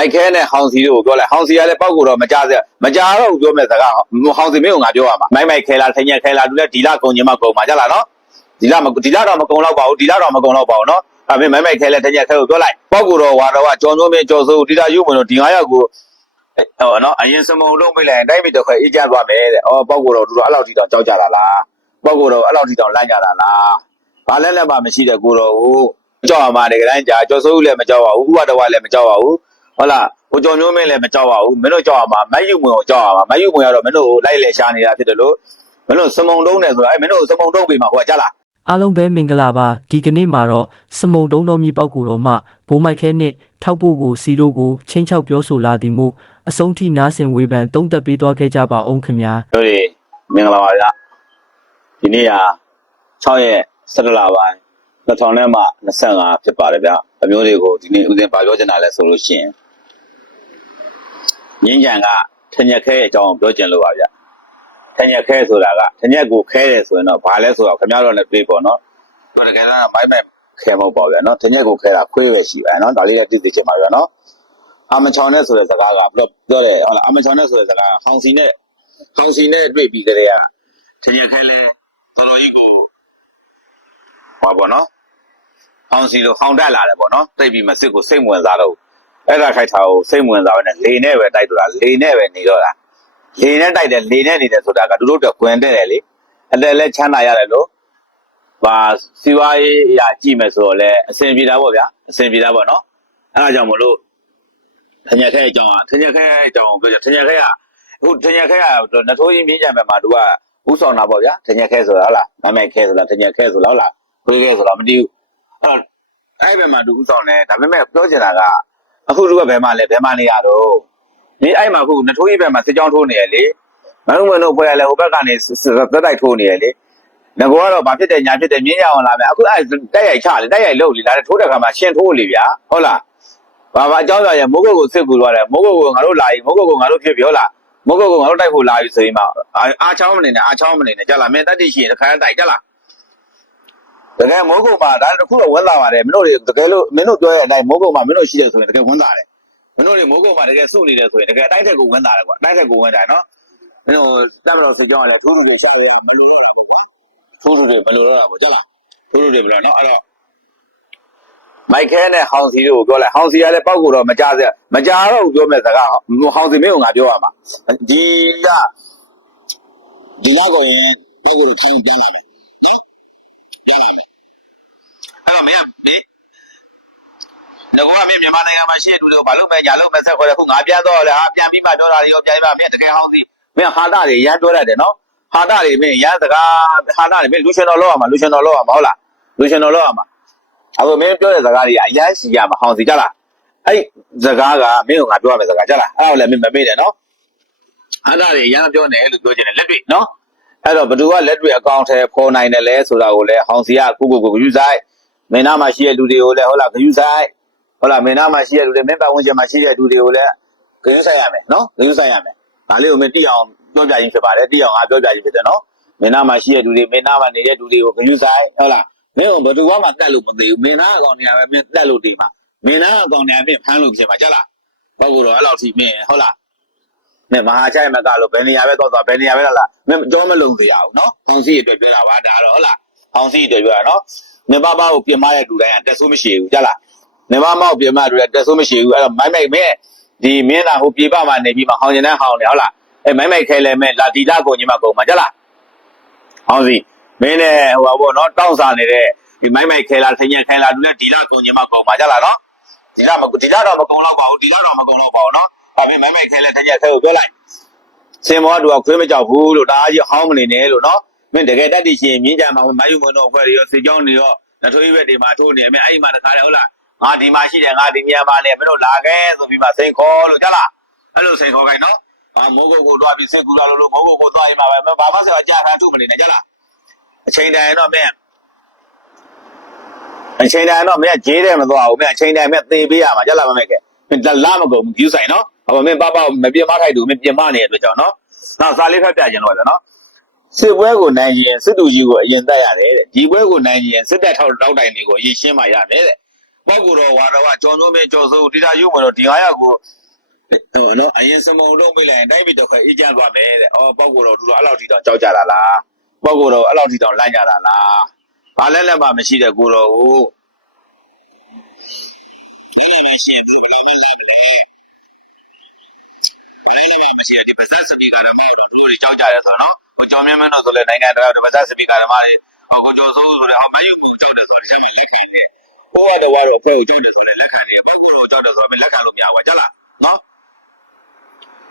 မိုက်ခဲနဲ့ဟောင်စီတို့ကိုပြောလိုက်ဟောင်စီကလည်းပောက်ကိုတော့မကြစေမကြတော့ဘူးပြောမဲ့စကားဟောင်စီမင်းကိုငါပြောရမှာမိုက်မိုက်ခဲလာထင်ရခဲလာသူလည်းဒီလကုန်ချင်းမကုန်ပါကြလားနော်ဒီလမဒီလတော့မကုန်တော့ပါဘူးဒီလတော့မကုန်တော့ပါဘူးနော်ဒါပေမဲ့မိုက်မိုက်ခဲလည်းထင်ရခဲကိုပြောလိုက်ပောက်ကိုတော့ဝါတော့ကကြောင်ကျိုးမင်းကြော်စိုးဒီလာယူမလို့ဒီ9ယောက်ကိုဟောနော်အရင်စမုံလုံးမိလိုက်ရင်တိုင်းပြည်တော့ခွဲအေးကြသွားမယ်တဲ့အော်ပောက်ကိုတော့သူတို့အဲ့လောက်ထိတော့ကြောက်ကြတာလားပောက်ကိုတော့အဲ့လောက်ထိတော့လိုက်ကြတာလားဘာလဲလဲမှမရှိတဲ့ကိုတော့ကိုကြောက်ရမှာတကယ်တမ်းကြာကြော်စိုးလည်းမကြောက်ပါဘူးဥပဒဝလည်းမကြောက်ပါဘူး ဟုတ်လားကိုကျော်မျိုးမင်းလည်းမကြောက်ပါဘူးမင်းတို့ကြောက်ရမှာမတ်ယူမွင်ကိုကြောက်ရမှာမတ်ယူမွင်ကတော့မင်းတို့ကိုလိုက်လေရှာနေတာဖြစ်တယ်လို့မင်းတို့စမုံတုံးတယ်ဆိုတာအဲမင်းတို့စမုံတုံးပြီမှာဟိုကကြလားအားလုံးပဲမင်္ဂလာပါဒီကနေ့မှာတော့စမုံတုံးတော်မြပောက်ကူတော်မှဘိုးမိုက်ခဲနှင့်ထောက်ဖို့ကိုစီတို့ကိုချင်းချောက်ပြောဆိုလာသည်မို့အဆုံးထိနားဆင်ဝေဖန်တုံးသက်ပေးသွားခဲ့ကြပါအောင်ခင်ဗျာတို့တွေမင်္ဂလာပါဗျာဒီနေ့က6ရက်17လပိုင်း 2000နဲ့မှ25ဖြစ်ပါတယ်ဗျာအမျိုးတွေကိုဒီနေ့ဦးဇင်းဗာပြောချင်တာလဲဆိုလို့ရှိရင်ငင်းကြံကထညက်ခဲအကြောင်းပြောချင်လို့ပါဗျာထညက်ခဲဆိုတာကထညက်ကိုခဲတယ်ဆိုရင်တော့ဘာလဲဆိုတော့ခင်ဗျားတို့လည်းတွေးပေါ့နော်တို့တကယ်တော့မိုက်မဲ့ခဲမဟုတ်ပါဗျာနော်ထညက်ကိုခဲတာခွေးပဲရှိပါနော်ဒါလေးလည်းသိသိချင်ပါဗျာနော်အာမချောင်နဲ့ဆိုတဲ့စကားကဘယ်လိုပြောတယ်ဟုတ်လားအာမချောင်နဲ့ဆိုတဲ့စကားကဟောင်စီနဲ့ဟောင်စီနဲ့တွေ့ပြီးကြတဲ့ကထညက်ခဲလဲတော်တော်ကြီးကိုဟောပေါ့နော် ဟောင်စီလိုဟောင်တက်လာတယ်ပေါ့နော်တိတ်ပြီးမစစ်ကိုစိတ်ဝင်စားတော့အဲ့ဒါခိုက်တာကိုစိတ်ဝင်စားပဲနဲ့လေနဲ့ပဲတိုက်တော့တာလေနဲ့ပဲနေတော့တာလေနဲ့တိုက်တယ်လေနဲ့နေတယ်ဆိုတာကသူတို့တော့ကွင်တဲ့တယ်လေအတယ်လဲချမ်းသာရတယ်လို့ဘာစီဝါရေးအရာကြည့်မယ်ဆိုတော့လဲအဆင်ပြေတာပေါ့ဗျာအဆင်ပြေတာပေါ့နော်အဲ့ဒါကြောင့်မလို့ထညက်ခဲအကြောင်းကထညက်ခဲအကြောင်းကိုပြောထညက်ခဲကအခုထညက်ခဲကနထိုးကြီးမြင်းကြံပဲမှာသူကဥဆောင်တာပေါ့ဗျာထညက်ခဲဆိုတာဟုတ်လားမမဲခဲဆိုတာထညက်ခဲဆိုတာဟုတ်လားခွေးခဲဆိုတာမတည်ဘူး အဲ့တော့အဲ့ဘက်မှာသူဥဆောင်တယ်ဒါပေမဲ့ပြောချင်တာကအခုသူကဘယ်မှာလဲဘယ်မှာနေရတော့ဒီအဲ့မှာအခုနထိုးကြီးဘက်မှာစစ်ကြောင်းထိုးနေရလေမနုမနုပွဲရလဲဟိုဘက်ကနေသက်တိုက်ထိုးနေရလေငကောကတော့ဘာဖြစ်တယ်ညာဖြစ်တယ်မြင်းကြအောင်လာမယ်အခုအဲ့တက်ရိုက်ချလေတက်ရိုက်လုပ်လေဒါထိုးတဲ့ခါမှာရှင်ထိုးလေဗျာဟုတ်လားဘာဘာအကြောင်းပြရမိုးကုတ်ကိုစစ်ကူသွားတယ်မိုးကုတ်ကိုငါတို့လာရင်မိုးကုတ်ကိုငါတို့ဖြစ်ပြီဟုတ်လားမိုးကုတ်ကိုငါတို့တိုက်ဖို့လာပြီဆိုရင်မှအာအားချောင်းမနေနဲ့အားချောင်းမနေနဲ့ကြလားမင်းတက်တိရှိရင်တစ်ခါတိုက်ကြလား တကယ်မိုးကုတ်မှာဒါတခုတော့ဝန်လာပါတယ်မင်းတို့တွေတကယ်လို့မင်းတို့ပြောရတဲ့အတိုင်းမိုးကုတ်မှာမင်းတို့ရှိတယ်ဆိုရင်တကယ်ဝန်လာတယ်မင်းတို့တွေမိုးကုတ်မှာတကယ်စုနေတယ်ဆိုရင်တကယ်အတိုက်ထက်ကိုဝန်လာတယ်ကွာအတိုက်ထက်ကိုဝန်တာနော်မင်းတို့တက်မလို့စစ်ကြောင်းရတယ်ထိုးသူတွေရှာရမလို့ရတာပေါ့ကွာထိုးသူတွေမလို့ရတာပေါ့ကြလားထိုးသူတွေမလို့နော်အဲ့တော့မိုက်ခဲနဲ့ဟောင်စီတို့ကိုပြောလိုက်ဟောင်စီကလည်းပောက်ကိုတော့မကြစေမကြတော့ဘူးပြောမဲ့စကားဟောင်စီမင်းကိုငါပြောရမှာဒီကဒီလောက်ကိုရင်ပောက်ကိုချင်းပြန်လာမယ်နော် ပြန်လာမယ်အဲ့တော့မင်းကဒီငါကမင်းမြန်မာနိုင်ငံမှာရှိတဲ့လူတွေကိုဘာလို့မဲညာလို့မဲဆက်ခေါ်တယ်ခုငါပြန်တော့လေဟာပြန်ပြီးမှပြောတာတွေရောပြန်ပြီးမှမင်းတကယ်ဟောင်စီမင်းဟာတာတွေရမ်းပြောရတယ်နော်ဟာတာတွေမင်းရမ်းစကားဟာတာတွေမင်းလူရှင်တော်လောက်ရမှာလူရှင်တော်လောက်ရမှာဟုတ်လားလူရှင်တော်လောက်ရမှာအခုမင်းပြောတဲ့စကားတွေကအရန်စီရမှာဟောင်းစီကြလားအဲ့စကားကမင်းကငါပြောရမယ့်စကားကြလားအဲ့ဒါကိုလည်းမင်းမမေ့နဲ့နော်အဲ့ဒါတွေအရန်ပြောနေလို့ပြောချင်တယ်လက်တွေ့နော် အဲ့တော့ဘသူကလက်တွေ့အကောင့်ထဲပေါ်နိုင်တယ်လဲဆိုတာကိုလည်းဟောင်းစီကကိုကိုကိုဂယူဆိုင်မင်းနာမှာရှိတဲ့လူတွေကိုလည်းဟုတ်လားဂယူဆိုင်ဟုတ်လားမင်းနာမှာရှိတဲ့လူတွေမင်းပတ်ဝန်းကျင်မှာရှိတဲ့လူတွေကိုလည်းဂယူဆိုင်ရမယ်နော်ဂယူဆိုင်ရမယ်ဒါလေးကိုမင်းတိအောင်ပြောပြရင်ဖြစ်ပါတယ်တိအောင်ငါပြောပြရင်ဖြစ်တယ်နော်မင်းနာမှာရှိတဲ့လူတွေမင်းနာမှာနေတဲ့လူတွေကိုဂယူဆိုင်ဟုတ်လားမင်းကဘယ်သူမှမတက်လို့မသိဘူးမင်းသားအကောင်နေရာပဲမင်းတက်လို့ဒီမှာမင်းသားအကောင်နေရာမင်းဖမ်းလို့ဖြစ်မှာကြလားဘက်ကတော့အဲ့လောက်ထိမင်းဟုတ်လား မင်းမဟာချိုင်မကလို့ဘယ်နေရာပဲတော့သွားဘယ်နေရာပဲလားမင်းကြောမလုံစရာဘူးနော်ဟောင်းစီအတွက်ပြောတာပါဒါတော့ဟုတ်လားဟောင်းစီအတွက်ပြောတာနော်နေပါပါကိုပြင်မတဲ့လူတိုင်းကတက်ဆိုးမရှိဘူးကြလားနေပါမောက်ပြင်မလူတိုင်းတက်ဆိုးမရှိဘူးအဲ့တော့မိုက်မိုက်မင်းဒီမင်းသားဟိုပြေပမှာနေပြီးမှဟောင်းကျင်တဲ့ဟောင်းနေဟုတ်လားအဲမိုက်မိုက်ခဲလဲမဲ့လာဒီလာကိုညီမကုန်မှာကြလားဟောင်းစီမင်းနဲ့ဟိုပါဘောနော်တောင်းစားနေတဲ့ဒီမိုက်မိုက်ခဲလာဆင်းရဲခဲလာလူနဲ့ဒီလာကုန်ညီမကုန်ပါကြလားနော်ဒီလာမဒီလာတော့မကုန်တော့ပါဘူးဒီလာတော့မကုန်တော့ပါဘူးနော် ဒါပေမဲ့မိုက်မိုက်ခဲလဲဆင်းရဲခဲကိုပြောလိုက်စင်မောတူကခွေးမကြောက်ဘူးလို့ဒါအကြီးဟောင်းမနေနဲ့လို့နော်မင်းတကယ်တက်တည်ရှင်မြင်းကြမှာမိုက်ယူမွန်တို့အဖွဲ့တွေရောစေကြောင်းတွေရောနထွေးဘက်တွေမှာထိုးနေတယ်မင်းအဲ့ဒီမှာတခါလေဟုတ်လားငါဒီမှာရှိတယ်ငါဒီနေရာမှာလေမင်းတို့လာခဲ့ဆိုပြီးမှစိန်ခေါ်လို့ကြလားအဲ့လိုစိန်ခေါ်ခိုင်းနော်အာမိုးကုတ်ကိုတွားပြီးစိတ်ကူလာလို့လို့မိုးကုတ်ကိုတွားရင်မှာပဲဘာမှဆက်အကြခံထုမနေနဲ့ကြလားအချိန်တိုင်းတော့မင်းအချိန်တိုင်းတော့မင်းဂျေးတယ်မသွားဘူးမင်းအချိန်တိုင်းမင်းသေပေးရမှာကြလားမမဲကဲမင်းလာမကုန်ဘူးယူဆိုင်နော် ဟောမင်းပပမပြမထိုက်တူမင်းပြင်မနေတဲ့အတွက်ကြောင့်နော်နောက်စာလေးဖက်ပြခြင်းတော့လေနော်စစ်ပွဲကိုနိုင်ရင်စစ်သူကြီးကိုအရင်တက်ရတယ်တဲ့ဒီပွဲကိုနိုင်ရင်စစ်တပ်ထောက်တောက်တိုင်တွေကိုအရင်ရှင်းမှရတယ်တဲ့ဘပောက်ကူတော့ဝါတော့ကကြော်မျိုးမင်းကြော်စိုးဒီသာယူမလို့ဒီ900ကိုဟိုနော်အရင်စမုံလုံးမိလိုက်ရင်တိုင်းပြည်တစ်ခွဲအေးချမ်းသွားမယ်တဲ့အော်ပောက်ကူတော့သူတို့အဲ့လောက်ထိတော့ကြောက်ကြတာလားပောက်ကူတော့အဲ့လောက်ထိတော့လန့်ကြတာလားဘာလဲလဲမှမရှိတဲ့ကိုတော့ကို မရှိတဲ့ဒီပါဇက်စပီကာရမဲတို့တို့ကြောက်ကြရဲဆိုတော့ကိုကြောင်မြတ်မန်းတော့ဆိုလေနိုင်ငံတော်ပါဇက်စပီကာရမတွေဟောကိုကြော်စိုးဆိုတဲ့ဟောမယူကိုကြောက်တယ်ဆိုတဲ့ချက်မှလက်ခံတယ်ဘိုးကတော့ကတော့အဖေကိုကြောက်တယ်ဆိုတဲ့လက်ခံတယ်ပောက်ကူတော့ကြောက်တယ်ဆိုတော့လက်ခံလို့မရဘူးကြလားနော်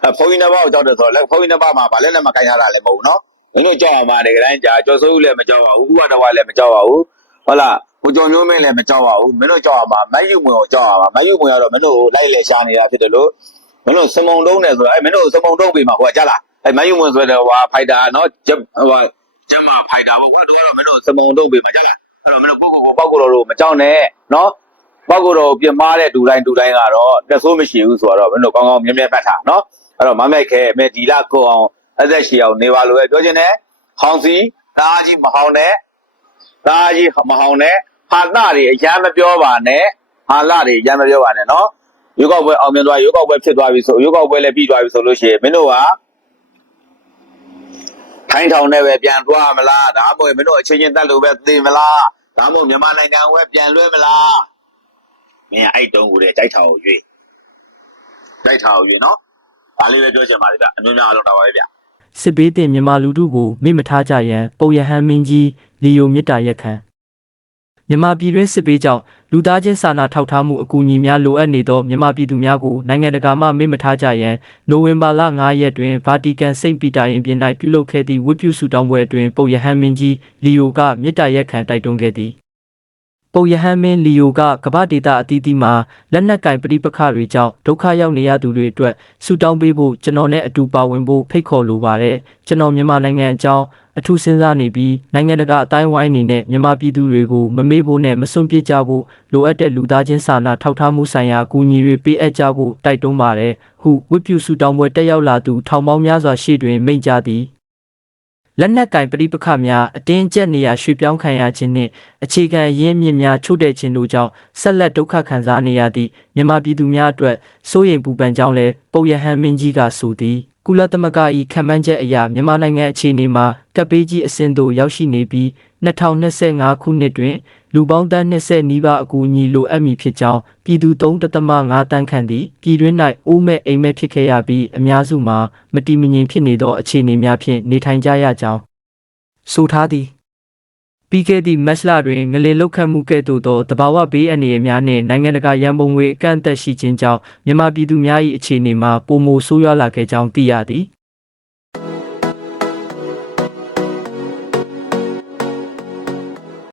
အဖုန်းကြီးနှစ်ပါးကိုကြောက်တယ်ဆိုတော့လက်ဖုန်းကြီးနှစ်ပါးမှာဗာလဲနဲ့မကိုင်းထားတာလည်းမဟုတ်ဘူးနော်မင်းတို့ကြောက်အောင်ပါတယ်ကြတိုင်းကြာကျော်စိုးဦးလည်းမကြောက်ပါဘူးဥပတော်ကလည်းမကြောက်ပါဘူးဟုတ်လားကိုကျော်မျိုးမင်းလည်းမကြောက်ပါဘူးမင်းတို့ကြောက်အောင်ပါမတ်ယူမွန်ကိုကြောက်အောင်ပါမတ်ယူမွန်ကတော့မင်းတို့လိုက်လေရှာနေတာဖြစ်တယ်လို့ မင်းတို့စမုံတုံးတယ်ဆိုတော့အဲမင်းတို့စမုံတုံးပြီမှာဟိုကကြလားအဲမတ်ယူမွန်ဆိုတဲ့ဟိုဖိုက်တာနော်ဂျက်ဟိုဂျက်မာဖိုက်တာပေါ့ကွာတို့ကတော့မင်းတို့စမုံတုံးပြီမှာကြလားအဲ့တော့မင်းတို့ကိုကိုကိုပေါက်ကိုတော်တို့မကြောက်နဲ့နော်ပေါက်ကိုတော်ပြမားတဲ့ဒူတိုင်းဒူတိုင်းကတော့တက်ဆိုးမရှိဘူးဆိုတော့မင်းတို့ကောင်းကောင်းမြဲမြဲမှတ်ထားနော်အဲ့တော့မမိုက်ခဲအမေဒီလာကိုအောင်အသက်ရှည်အောင်နေပါလို့ပဲပြောချင်တယ်ဟောင်းစီတားကြီးမဟောင်းနဲ့တားကြီးမဟောင်းနဲ့ဟာတာတွေအရမ်းမပြောပါနဲ့ဟာလာတွေအရမ်းမပြောပါနဲ့နော် ရုပ်ောက်ပွဲအောင်မြင်သွားရုပ်ောက်ပွဲဖြစ်သွားပြီဆိုရုပ်ောက်ပွဲလည်းပြီးသွားပြီဆိုလို့ရှိရင်မင်းတို့ကထိုင်းထောင်နဲ့ပဲပြန်သွားမလားဒါမှမဟုတ်မင်းတို့အချင်းချင်းတက်လို့ပဲသိမလားဒါမှမဟုတ်မြန်မာနိုင်ငံကိုပဲပြန်လွှဲမလားမင်းအဲ့တုံးကိုလေကြိုက်ထောင်ကိုရွေးကြိုက်ထောင်ကိုရွေးနော်ဒါလေးပဲပြောချင်ပါတယ်ဗျအမျိုးများအားလုံးတော့ပါပဲဗျစစ်ဘေးတင်မြန်မာလူထုကိုမိမထားကြရန်ပုံရဟန်းမင်းကြီးလီယိုမြစ်တာရက်ခံမြန်မာပြည်တွင်းစစ်ဘေးကြောင့် လူသားချင်းစာနာထောက်ထားမှုအကူအညီများလိုအပ်နေသောမြန်မာပြည်သူများကိုနိုင်ငံတကာမှမိမထားကြရန်နိုဝင်ဘာလ9ရက်တွင်ဗာတီကန်စိန့်ပီတာရင်ပြင်၌ပြုလုပ်ခဲ့သည့်ဝတ်ပြုဆုတောင်းပွဲအတွင်းပုံရဟန်းမင်းကြီးလီယိုကမြစ်တာရက်ခံတိုက်တွန်းခဲ့သည် ပုံရဟန်းမင်းလီယိုကကမ္ဘာဒေတာအသီးသီးမှာလက်နက်ကင်ပဋိပက္ခတွေကြောင့်ဒုက္ခရောက်နေရသူတွေအတွက်ဆုတောင်းပေးဖို့ကျွန်တော်နဲ့အတူပါဝင်ဖို့ဖိတ်ခေါ်လိုပါတယ်ကျွန်တော်မြန်မာနိုင်ငံအကြောင်းအထူးစဉ်းစားနေပြီးနိုင်ငံတကာအတိုင်းဝိုင်းအနေနဲ့မြန်မာပြည်သူတွေကိုမမေ့ဖို့နဲ့မစွန့်ပစ်ကြဖို့လိုအပ်တဲ့လူသားချင်းစာနာထောက်ထားမှုဆိုင်ရာအကူအညီတွေပေးအပ်ကြဖို့တိုက်တွန်းပါတယ်ဟုဝတ်ပြုဆုတောင်းပွဲတက်ရောက်လာသူထောင်ပေါင်းများစွာရှေ့တွင်မိန့်ကြားသည် လက်နက်ကင်ပဋိပက္ခများအတင်းကျပ်နေရာရွှေ့ပြောင်းခံရခြင်းနှင့်အခြေခံရင်းမြစ်များချို့တဲ့ခြင်းတို့ကြောင့်ဆက်လက်ဒုက္ခခံစားနေရသည့်မြန်မာပြည်သူများအတွက်စိုးရိမ်ပူပန်ကြောင်းလည်းပုပ်ရဟန်းမင်းကြီးကဆိုသည်ကုလသမဂ္ဂ၏ခံမှန်းချက်အရမြန်မာနိုင်ငံအခြေအနေမှာကပ်ပေးကြီးအဆင့်သို့ရောက်ရှိနေပြီး 2025ခုနှစ်တွင် လူပေါင်းတန်း20နီးပါးအကူအညီလိုအပ်မည်ဖြစ်ကြောင်းပြည်သူ3.5တန်းခန့်သည်ပြည်တွင်း၌အိုးမဲ့အိမ်မဲ့ဖြစ်ခဲ့ရပြီးအများစုမှာမတည်မငြိမ်ဖြစ်နေသောအခြေအနေများဖြင့်နေထိုင်ကြရကြောင်းဆိုထားသည်ပြီးခဲ့သည့်မတ်လတွင်ငလင်လောက်ခတ်မှုကဲ့သို့သောတဘာဝဘေးအန္တရာယ်များနှင့်နိုင်ငံတကာရန်ပုံငွေအကန့်အသတ်ရှိခြင်းကြောင့်မြန်မာပြည်သူများ၏အခြေအနေမှာပုံမိုဆိုးရွားလာခဲ့ကြောင်းသိရသည်